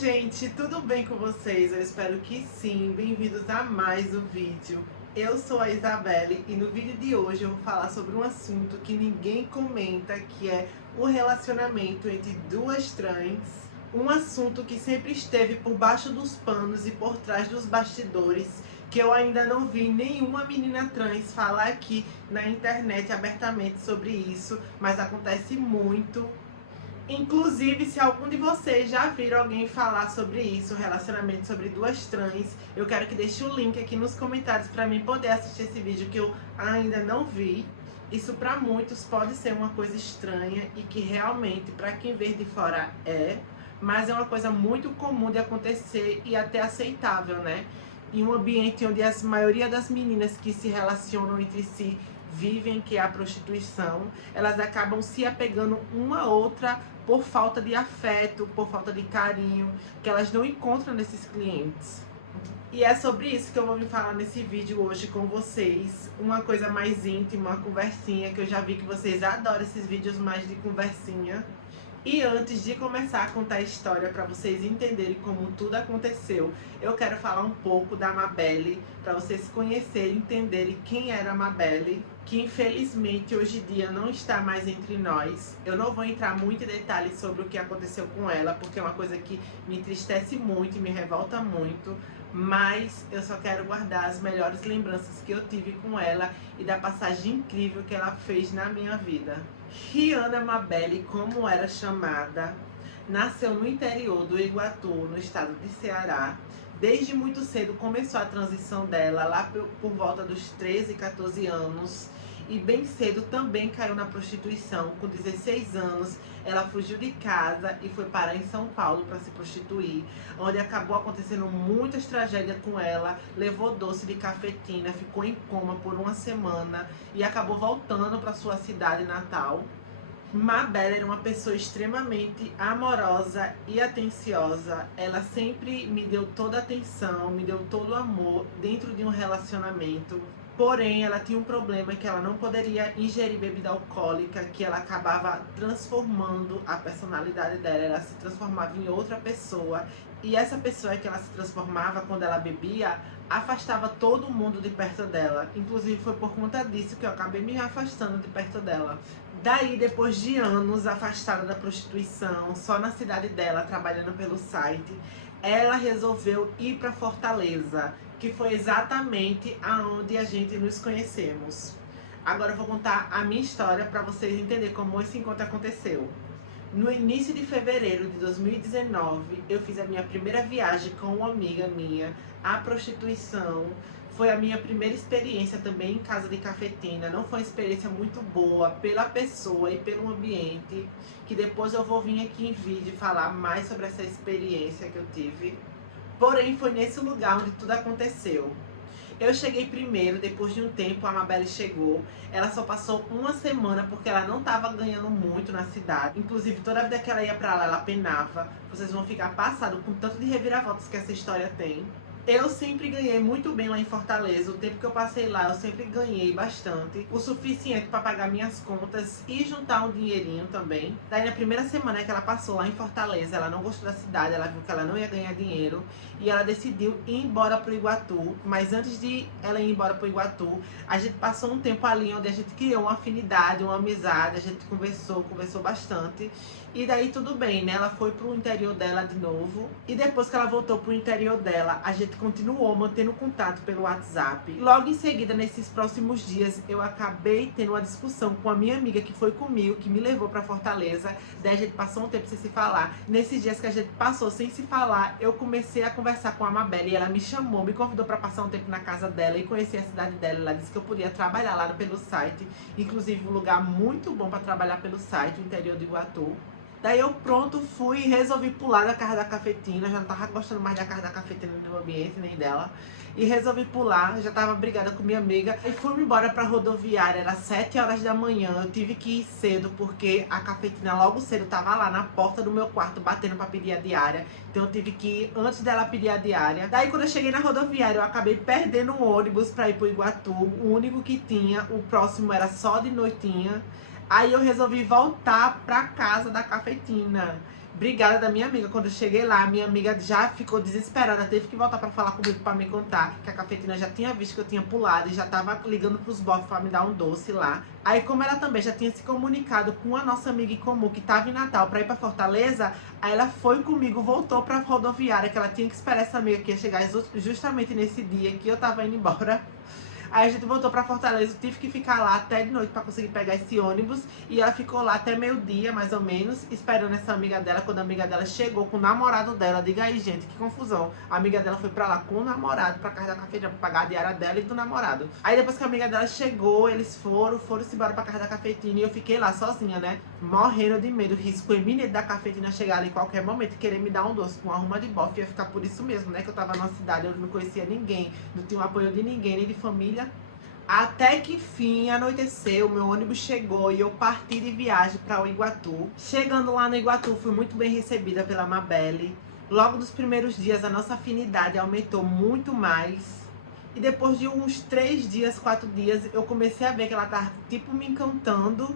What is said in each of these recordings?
gente, tudo bem com vocês? Eu espero que sim. Bem-vindos a mais um vídeo. Eu sou a Isabelle e no vídeo de hoje eu vou falar sobre um assunto que ninguém comenta, que é o relacionamento entre duas trans. Um assunto que sempre esteve por baixo dos panos e por trás dos bastidores, que eu ainda não vi nenhuma menina trans falar aqui na internet abertamente sobre isso, mas acontece muito. Inclusive, se algum de vocês já viram alguém falar sobre isso, relacionamento sobre duas trans, eu quero que deixe o link aqui nos comentários para mim poder assistir esse vídeo que eu ainda não vi. Isso para muitos pode ser uma coisa estranha e que realmente, para quem vê de fora mas é uma coisa muito comum de acontecer e até aceitável, né? Em um ambiente onde a maioria das meninas que se relacionam entre si vivem, que é a prostituição, elas acabam se apegando uma a outra por falta de afeto, por falta de carinho, que elas não encontram nesses clientes. E é sobre isso que eu vou me falar nesse vídeo hoje com vocês. Uma coisa mais íntima, uma conversinha, que eu já vi que vocês adoram esses vídeos mais de conversinha. E antes de começar a contar a história para vocês entenderem como tudo aconteceu, eu quero falar um pouco da Mabelle, para vocês conhecerem e entenderem quem era a Mabelle, que infelizmente hoje em dia não está mais entre nós. Eu não vou entrar muito em detalhes sobre o que aconteceu com ela, porque é uma coisa que me entristece muito e me revolta muito, mas eu só quero guardar as melhores lembranças que eu tive com ela e da passagem incrível que ela fez na minha vida. Rihanna Mabelle, como era chamada, nasceu no interior do Iguatu, no estado de Ceará. Desde muito cedo começou a transição dela, lá por volta dos 13, 14 anos. E bem cedo também caiu na prostituição. Com 16 anos, ela fugiu de casa e foi parar em São Paulo para se prostituir, onde acabou acontecendo muitas tragédias com ela. Levou doce de cafetina, ficou em coma por uma semana e acabou voltando para sua cidade natal. Mabelle era uma pessoa extremamente amorosa e atenciosa. Ela sempre me deu toda a atenção, me deu todo o amor dentro de um relacionamento. Porém, ela tinha um problema, que ela não poderia ingerir bebida alcoólica, que ela acabava transformando a personalidade dela. Ela se transformava em outra pessoa. E essa pessoa que ela se transformava quando ela bebia, afastava todo mundo de perto dela. Inclusive foi por conta disso que eu acabei me afastando de perto dela. Daí, depois de anos afastada da prostituição, só na cidade dela, trabalhando pelo site, ela resolveu ir para Fortaleza, que foi exatamente aonde a gente nos conhecemos. Agora eu vou contar a minha história para vocês entenderem como esse encontro aconteceu. No início de fevereiro de 2019, eu fiz a minha primeira viagem com uma amiga minha à prostituição. Foi a minha primeira experiência também em casa de cafetina. Não foi uma experiência muito boa pela pessoa e pelo ambiente, que depois eu vou vir aqui em vídeo falar mais sobre essa experiência que eu tive. Porém, foi nesse lugar onde tudo aconteceu. Eu cheguei primeiro, depois de um tempo a Mabelle chegou. Ela só passou uma semana porque ela não estava ganhando muito na cidade. Inclusive, toda vida que ela ia pra lá, ela penava. Vocês vão ficar passados com tanto de reviravoltas que essa história tem. Eu sempre ganhei muito bem lá em Fortaleza. O tempo que eu passei lá, eu sempre ganhei bastante. O suficiente para pagar minhas contas e juntar um dinheirinho também. Daí na primeira semana que ela passou lá em Fortaleza, ela não gostou da cidade, ela viu que ela não ia ganhar dinheiro. E ela decidiu ir embora pro Iguatu. Mas antes de ela ir embora pro Iguatu, a gente passou um tempo ali onde a gente criou uma afinidade, uma amizade. A gente conversou bastante. E daí tudo bem, né? Ela foi pro interior dela de novo. E depois que ela voltou pro interior dela, a gente continuou mantendo contato pelo WhatsApp. Logo em seguida, nesses próximos dias, eu acabei tendo uma discussão com a minha amiga que foi comigo, que me levou pra Fortaleza. Daí a gente passou um tempo sem se falar. Nesses dias que a gente passou sem se falar, eu comecei a conversar com a Mabelle. E ela me chamou, me convidou pra passar um tempo na casa dela e conhecer a cidade dela. Ela disse que eu podia trabalhar lá pelo site. Inclusive, um lugar muito bom pra trabalhar pelo site, o interior do Iguatu. Daí eu pronto, fui e resolvi pular da casa da cafetina. Já não tava gostando mais da casa da cafetina, do ambiente, nem dela. E resolvi pular, já tava brigada com minha amiga. E fui embora pra rodoviária, era 7 horas da manhã. Eu tive que ir cedo, porque a cafetina logo cedo tava lá na porta do meu quarto, batendo pra pedir a diária. Então eu tive que ir antes dela pedir a diária. Daí quando eu cheguei na rodoviária, eu acabei perdendo um ônibus pra ir pro Iguatu. O único que tinha, o próximo era só de noitinha. Aí eu resolvi voltar pra casa da cafetina. brigada da minha amiga. Quando eu cheguei lá, minha amiga já ficou desesperada, teve que voltar pra falar comigo pra me contar que a cafetina já tinha visto que eu tinha pulado e já tava ligando pros bofs pra me dar um doce lá. Aí, como ela também já tinha se comunicado com a nossa amiga em comum que tava em Natal pra ir pra Fortaleza, aí ela foi comigo, voltou pra rodoviária, que ela tinha que esperar essa amiga que ia chegar justamente nesse dia que eu tava indo embora. Aí a gente voltou pra Fortaleza, eu tive que ficar lá até de noite pra conseguir pegar esse ônibus. E ela ficou lá até meio-dia, mais ou menos, esperando essa amiga dela. Quando a amiga dela chegou com o namorado dela, diga aí, gente, que confusão. A amiga dela foi pra lá com o namorado, pra casa da cafetina, pra pagar a diária dela e do namorado. Aí depois que a amiga dela chegou, eles foram-se embora pra casa da cafetina. E eu fiquei lá sozinha, né, morrendo de medo, risco iminente da cafetina chegar ali em qualquer momento e querer me dar um doce com uma arruma de bofe. Ia ficar por isso mesmo, né, que eu tava numa cidade, eu não conhecia ninguém, não tinha o apoio de ninguém, nem de família. Até que enfim anoiteceu, meu ônibus chegou e eu parti de viagem para o Iguatu. Chegando lá no Iguatu, fui muito bem recebida pela Mabelle. Logo nos primeiros dias, a nossa afinidade aumentou muito mais. E depois de uns 3 dias, 4 dias, eu comecei a ver que ela tava tipo me encantando.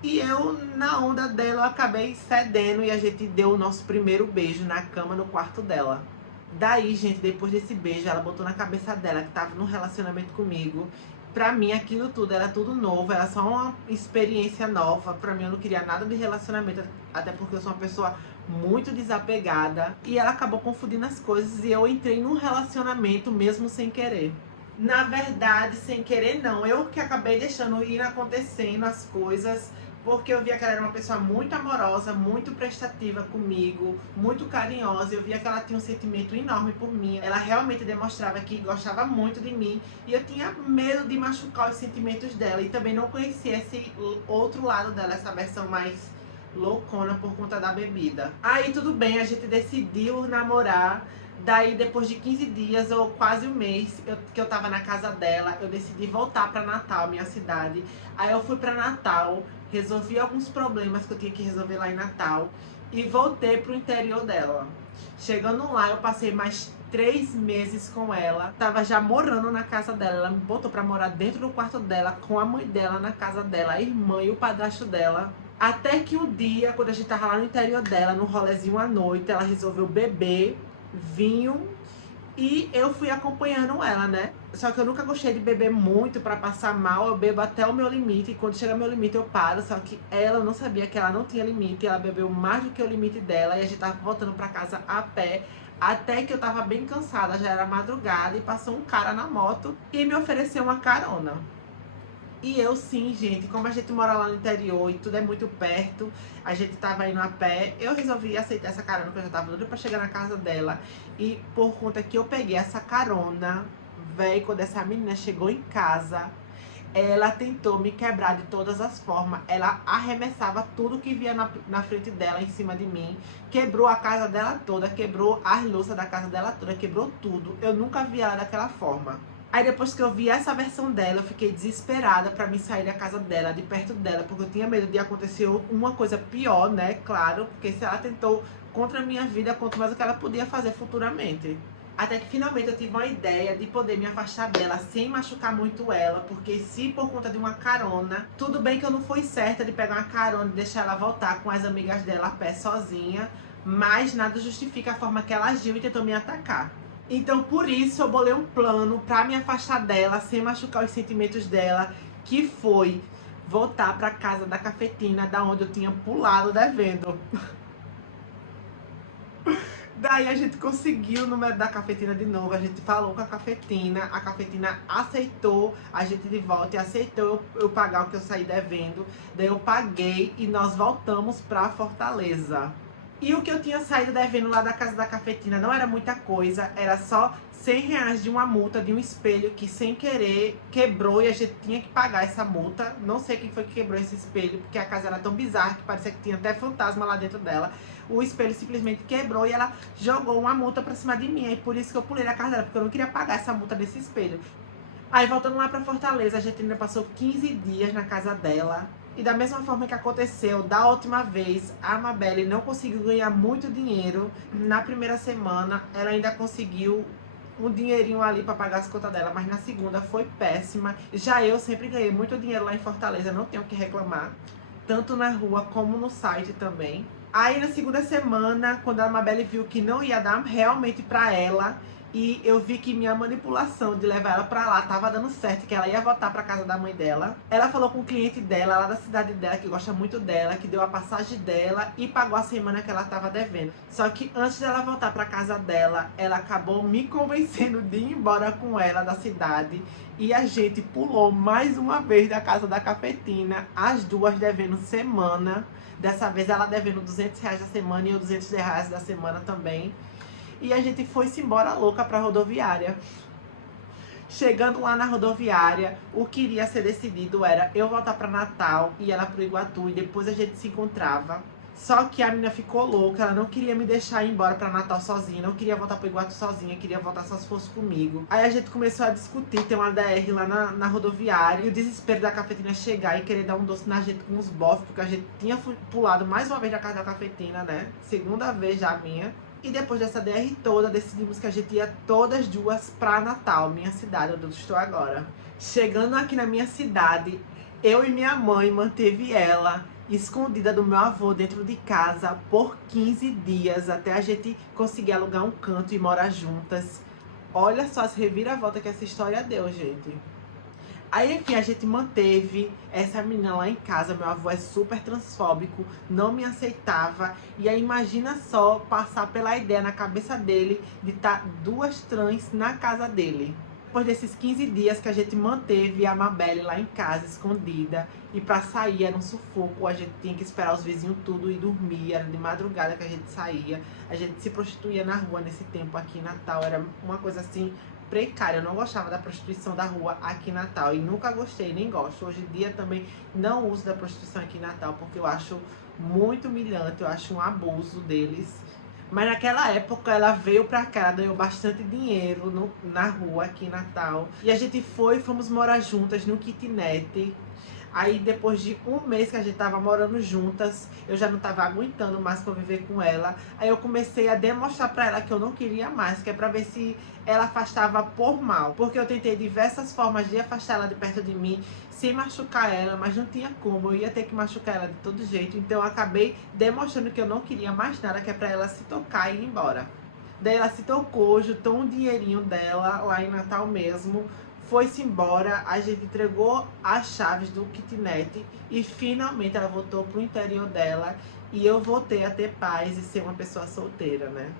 E eu, na onda dela, eu acabei cedendo e a gente deu o nosso primeiro beijo na cama, no quarto dela. Daí, gente, depois desse beijo, ela botou na cabeça dela que tava num relacionamento comigo. Pra mim, aquilo tudo era tudo novo, era só uma experiência nova. Pra mim, eu não queria nada de relacionamento, até porque eu sou uma pessoa muito desapegada. E ela acabou confundindo as coisas e eu entrei num relacionamento mesmo sem querer. Na verdade, sem querer não, eu que acabei deixando ir acontecendo as coisas, porque eu via que ela era uma pessoa muito amorosa, muito prestativa comigo, muito carinhosa. Eu via que ela tinha um sentimento enorme por mim. Ela realmente demonstrava que gostava muito de mim e eu tinha medo de machucar os sentimentos dela e também não conhecia esse outro lado dela, essa versão mais loucona por conta da bebida. Aí tudo bem, a gente decidiu namorar. Daí, depois de 15 dias ou quase um mês que eu tava na casa dela, eu decidi voltar pra Natal, minha cidade. Aí eu fui pra Natal, resolvi alguns problemas que eu tinha que resolver lá em Natal e voltei pro interior dela. Chegando lá, eu passei mais 3 meses com ela. Tava já morando na casa dela. Ela me botou pra morar dentro do quarto dela, com a mãe dela na casa dela, a irmã e o padrasto dela. Até que um dia, quando a gente tava lá no interior dela, num rolezinho à noite, ela resolveu beber vinho e eu fui acompanhando ela, né? Só que eu nunca gostei de beber muito pra passar mal, eu bebo até o meu limite e quando chega ao meu limite eu paro. Só que ela não sabia que ela não tinha limite, ela bebeu mais do que o limite dela e a gente tava voltando pra casa a pé. Até que eu tava bem cansada, já era madrugada e passou um cara na moto e me ofereceu uma carona. E eu sim, gente, como a gente mora lá no interior e tudo é muito perto, a gente tava indo a pé, eu resolvi aceitar essa carona, porque eu já tava doida pra chegar na casa dela. E por conta que eu peguei essa carona, véi, quando essa menina chegou em casa, ela tentou me quebrar de todas as formas. Ela arremessava tudo que via na frente dela, em cima de mim. Quebrou a casa dela toda, quebrou as louças da casa dela toda, quebrou tudo. Eu nunca vi ela daquela forma. Aí depois que eu vi essa versão dela, eu fiquei desesperada pra me sair da casa dela, de perto dela, porque eu tinha medo de acontecer uma coisa pior, né? Claro, porque se ela tentou contra a minha vida, quanto mais o que ela podia fazer futuramente. Até que finalmente eu tive uma ideia de poder me afastar dela sem machucar muito ela, porque se por conta de uma carona, tudo bem que eu não fui certa de pegar uma carona e deixar ela voltar com as amigas dela a pé sozinha, mas nada justifica a forma que ela agiu e tentou me atacar. Então por isso eu bolei um plano pra me afastar dela, sem machucar os sentimentos dela, que foi voltar pra casa da cafetina, da onde eu tinha pulado devendo. Daí a gente conseguiu o número da cafetina de novo, a gente falou com a cafetina aceitou a gente de volta e aceitou eu pagar o que eu saí devendo. Daí eu paguei e nós voltamos pra Fortaleza. E o que eu tinha saído devendo lá da casa da cafetina não era muita coisa, era só R$ 100 de uma multa de um espelho que sem querer quebrou e a gente tinha que pagar essa multa. Não sei quem foi que quebrou esse espelho, porque a casa era tão bizarra que parecia que tinha até fantasma lá dentro dela. O espelho simplesmente quebrou e ela jogou uma multa pra cima de mim. E por isso que eu pulei na casa dela, porque eu não queria pagar essa multa desse espelho. Aí voltando lá pra Fortaleza, a gente ainda passou 15 dias na casa dela. E da mesma forma que aconteceu da última vez, a Mabelle não conseguiu ganhar muito dinheiro. Na primeira semana, ela ainda conseguiu um dinheirinho ali pra pagar as contas dela, mas na segunda foi péssima. Já eu sempre ganhei muito dinheiro lá em Fortaleza, não tenho o que reclamar. Tanto na rua como no site também. Aí na segunda semana, quando a Amabelle viu que não ia dar realmente pra ela, e eu vi que minha manipulação de levar ela pra lá tava dando certo, que ela ia voltar pra casa da mãe dela, ela falou com o cliente dela, lá da cidade dela, que gosta muito dela, que deu a passagem dela e pagou a semana que ela tava devendo. Só que antes dela voltar pra casa dela, ela acabou me convencendo de ir embora com ela da cidade. E a gente pulou mais uma vez da casa da cafetina, as duas devendo semana. Dessa vez ela devendo R$200 da semana e eu R$200 da semana também. E a gente foi-se embora louca pra rodoviária. Chegando lá na rodoviária, o que iria ser decidido era eu voltar pra Natal e ela pro Iguatu e depois a gente se encontrava. Só que a menina ficou louca, ela não queria me deixar ir embora pra Natal sozinha, não queria voltar pro Iguatu sozinha, queria voltar só se fosse comigo. Aí a gente começou a discutir, tem uma DR lá na rodoviária, e o desespero da cafetina chegar e querer dar um doce na gente com uns bofs, porque a gente tinha pulado mais uma vez da casa da cafetina, né? Segunda vez já minha. E depois dessa DR toda, decidimos que a gente ia todas duas pra Natal, minha cidade, onde eu estou agora. Chegando aqui na minha cidade, eu e minha mãe manteve ela escondida do meu avô dentro de casa por 15 dias, até a gente conseguir alugar um canto e morar juntas. Olha só as reviravoltas que essa história deu, gente. Aí, enfim, a gente manteve essa menina lá em casa. Meu avô é super transfóbico, não me aceitava. E aí, imagina só passar pela ideia na cabeça dele de estar duas trans na casa dele. Depois desses 15 dias que a gente manteve a Amabelle lá em casa, escondida, e pra sair era um sufoco, a gente tinha que esperar os vizinhos tudo e dormir, era de madrugada que a gente saía. A gente se prostituía na rua nesse tempo aqui em Natal, era uma coisa assim precária. Eu não gostava da prostituição da rua aqui em Natal e nunca gostei, nem gosto. Hoje em dia também não uso da prostituição aqui em Natal porque eu acho muito humilhante, eu acho um abuso deles. Mas naquela época ela veio pra cá, ganhou bastante dinheiro na rua aqui em Natal. E a gente fomos morar juntas no kitnet. Aí depois de um mês que a gente tava morando juntas, eu já não tava aguentando mais conviver com ela. Aí eu comecei a demonstrar pra ela que eu não queria mais, que é pra ver se ela afastava por mal. Porque eu tentei diversas formas de afastar ela de perto de mim, sem machucar ela, mas não tinha como, eu ia ter que machucar ela de todo jeito. Então eu acabei demonstrando que eu não queria mais nada, que é pra ela se tocar e ir embora. Daí ela se tocou, juntou um dinheirinho dela lá em Natal mesmo, foi-se embora, a gente entregou as chaves do kitnet e finalmente ela voltou pro interior dela e eu voltei a ter paz e ser uma pessoa solteira, né?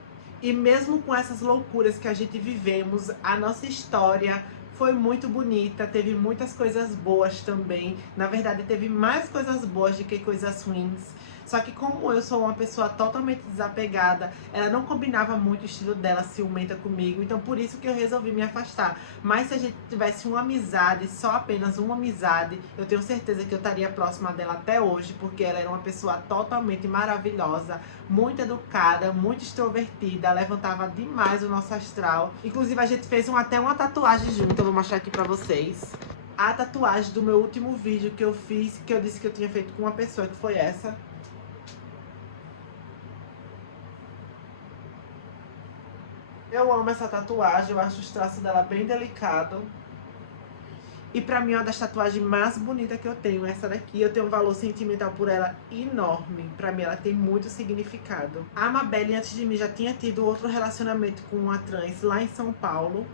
E mesmo com essas loucuras que a gente vivemos, a nossa história foi muito bonita, teve muitas coisas boas também. Na verdade, teve mais coisas boas do que coisas ruins. Só que como eu sou uma pessoa totalmente desapegada, ela não combinava muito o estilo dela, ciumenta comigo. Então por isso que eu resolvi me afastar. Mas se a gente tivesse uma amizade, só apenas uma amizade, eu tenho certeza que eu estaria próxima dela até hoje. Porque ela era uma pessoa totalmente maravilhosa, muito educada, muito extrovertida, levantava demais o nosso astral. Inclusive a gente fez até uma tatuagem junto, eu vou mostrar aqui pra vocês. A tatuagem do meu último vídeo que eu fiz, que eu disse que eu tinha feito com uma pessoa, que foi essa. Eu amo essa tatuagem, eu acho os traços dela bem delicado. E pra mim é uma das tatuagens mais bonitas que eu tenho, essa daqui. Eu tenho um valor sentimental por ela enorme. Pra mim ela tem muito significado. A Amabelle antes de mim já tinha tido outro relacionamento com uma trans lá em São Paulo.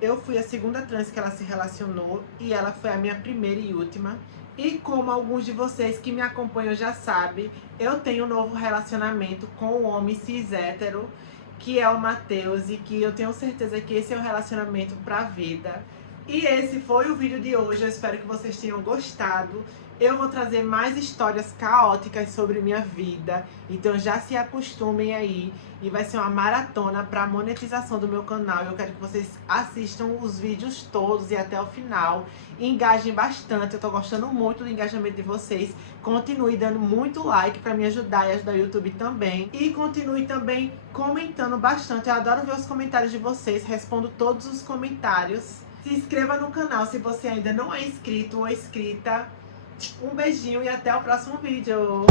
Eu fui a segunda trans que ela se relacionou e ela foi a minha primeira e última. E como alguns de vocês que me acompanham já sabem, eu tenho um novo relacionamento com um homem cis hétero, que é o Matheus, e que eu tenho certeza que esse é um relacionamento pra vida. E esse foi o vídeo de hoje, eu espero que vocês tenham gostado. Eu vou trazer mais histórias caóticas sobre minha vida, então já se acostumem aí. E vai ser uma maratona para monetização do meu canal. Eu quero que vocês assistam os vídeos todos e até o final. Engajem bastante, eu tô gostando muito do engajamento de vocês. Continue dando muito like para me ajudar e ajudar o YouTube também. E continue também comentando bastante, eu adoro ver os comentários de vocês, respondo todos os comentários. Se inscreva no canal se você ainda não é inscrito ou inscrita. Um beijinho e até o próximo vídeo.